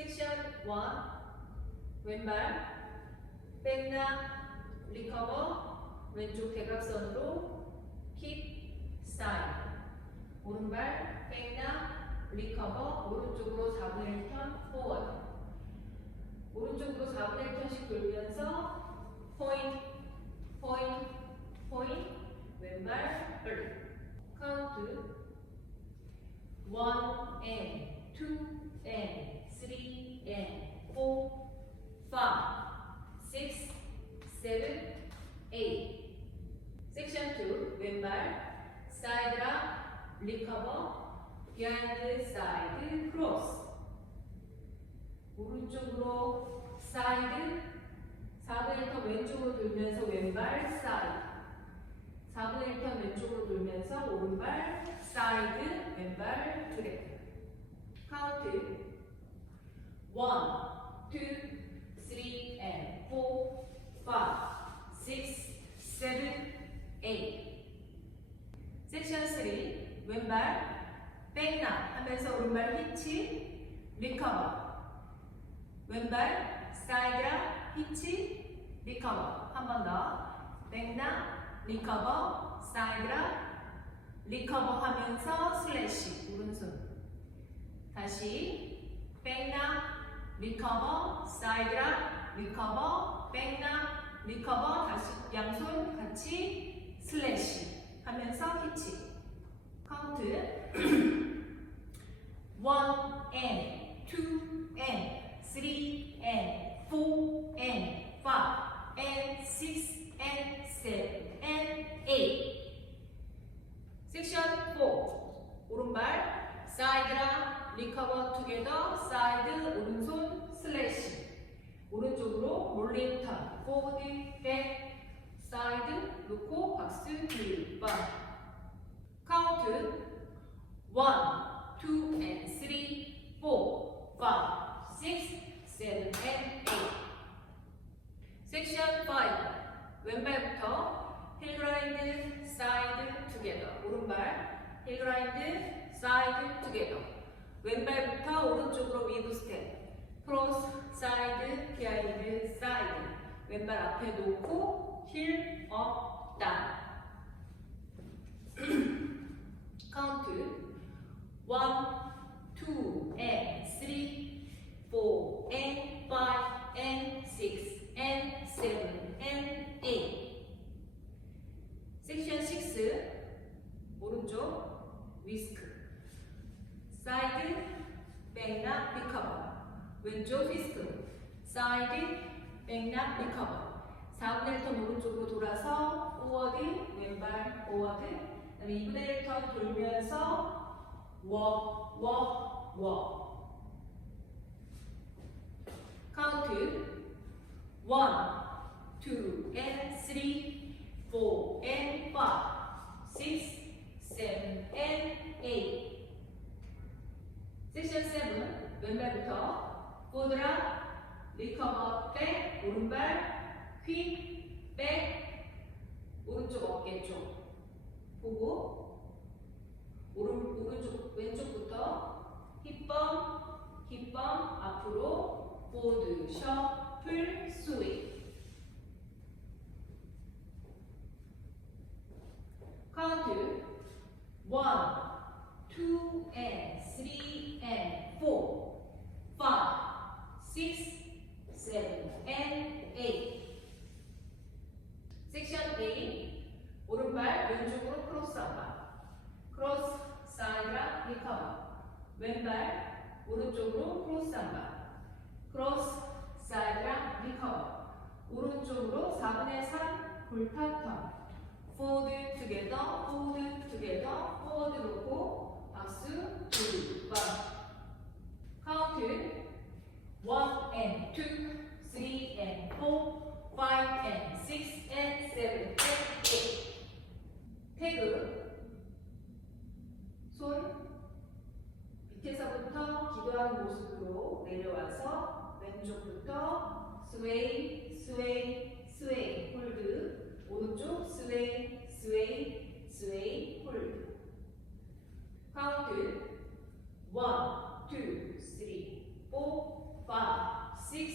섹션 1 왼발 백나 리커버 왼쪽 대각선으로 힙 사이드 오른발 백나 리커버 오른쪽으로 4분의 1턴 포워드 오른쪽으로 4분의 1턴씩 돌면서 포인트 포인트 포인트 왼발 early 카운트 1 and 2 and 3 and 4 5 6 7 8 섹션 2 왼발 사이드라 리커버 비하인드 사이드 크로스 오른쪽으로 사이드 4분의 1턴 왼쪽으로 돌면서 왼발 사이드 4분의 1턴 왼쪽으로 돌면서 오른발 사이드 왼발 드래그 카운트 1, 2, 3 and 4, 5, 6, 7, 8 섹션 3 왼발 백나 하면서 오른발 히치 리커버 왼발 사이드라 히치 리커버 한 번 더 백나 리커버 사이드라 리커버 하면서 슬래시 오른손 다시 백나 리커버 사이드라 리커버 백나 리커버 다시 양손 같이 슬래시 하면서 히치 카운트 1 and 2 and 3 and 4 and 5 and 6 and 7 and 8 섹션 4 오른발 사이드랑 리커버 투게더 사이드 오른손 슬래시 오른쪽으로 롤링 턴 포워드 백 사이드 놓고 박스 두 번 카운트 1, 2 and 3 4 5 6 7 and 8 섹션 5 왼발부터 힐그라인드 사이드 투게더 오른발 힐그라인드 사이드 투게더 왼발부터 오른쪽으로 위브 스텝 크로스 사이드 비하인드 사이드 왼발 앞에 놓고 힐 업 다운 카운트 1, 2 and 3 4 and 5 and 6 and 7 and 8 섹션 6 오른쪽 위스크 사이드 백락 리커버 왼쪽 위스크 사이드 백락 리커버 4분의 1턴 오른쪽으로 돌아서 포워드 왼발 포워드 그다음에 2분의 1턴 돌면서 워 카운트 1, 2 and 3 4 and 5 6 7 and 8 섹션 7 왼발부터 포드라 리커버 백 오른발 휙 백 오른쪽 어깨 쪽 보고 오른쪽 왼쪽부터 힙범 앞으로 포드 셔플 스윙 카운트 1, 2 and 3 and 4 5 6 7 and 8 섹션 8 오른발 왼쪽으로 크로스 한발 크로스 사이드라 리커버 왼발 오른쪽으로 크로스 한발 크로스 사이드라 리커버 오른쪽으로 4분의 3 골타 턴 포워드 투게더 포워드 투게더 포워드 놓고 박수 두 번 카운트 1 and 2 3 and 4 5 and 6 and 7 and 8 태그 손 밑에서부터 기도하는 모습으로 내려와서 왼쪽부터 스웨이 스웨이 스웨이 홀드 오른쪽 스웨이 스웨이 스웨이 홀드 카운트 1, 2, 3, 4, six,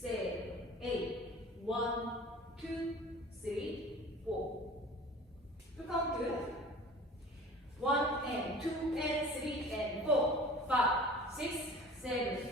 seven, eight. 1, 2, 3, 4. To count good. 1 and 2 and 3 and 4, 5, 6, 7,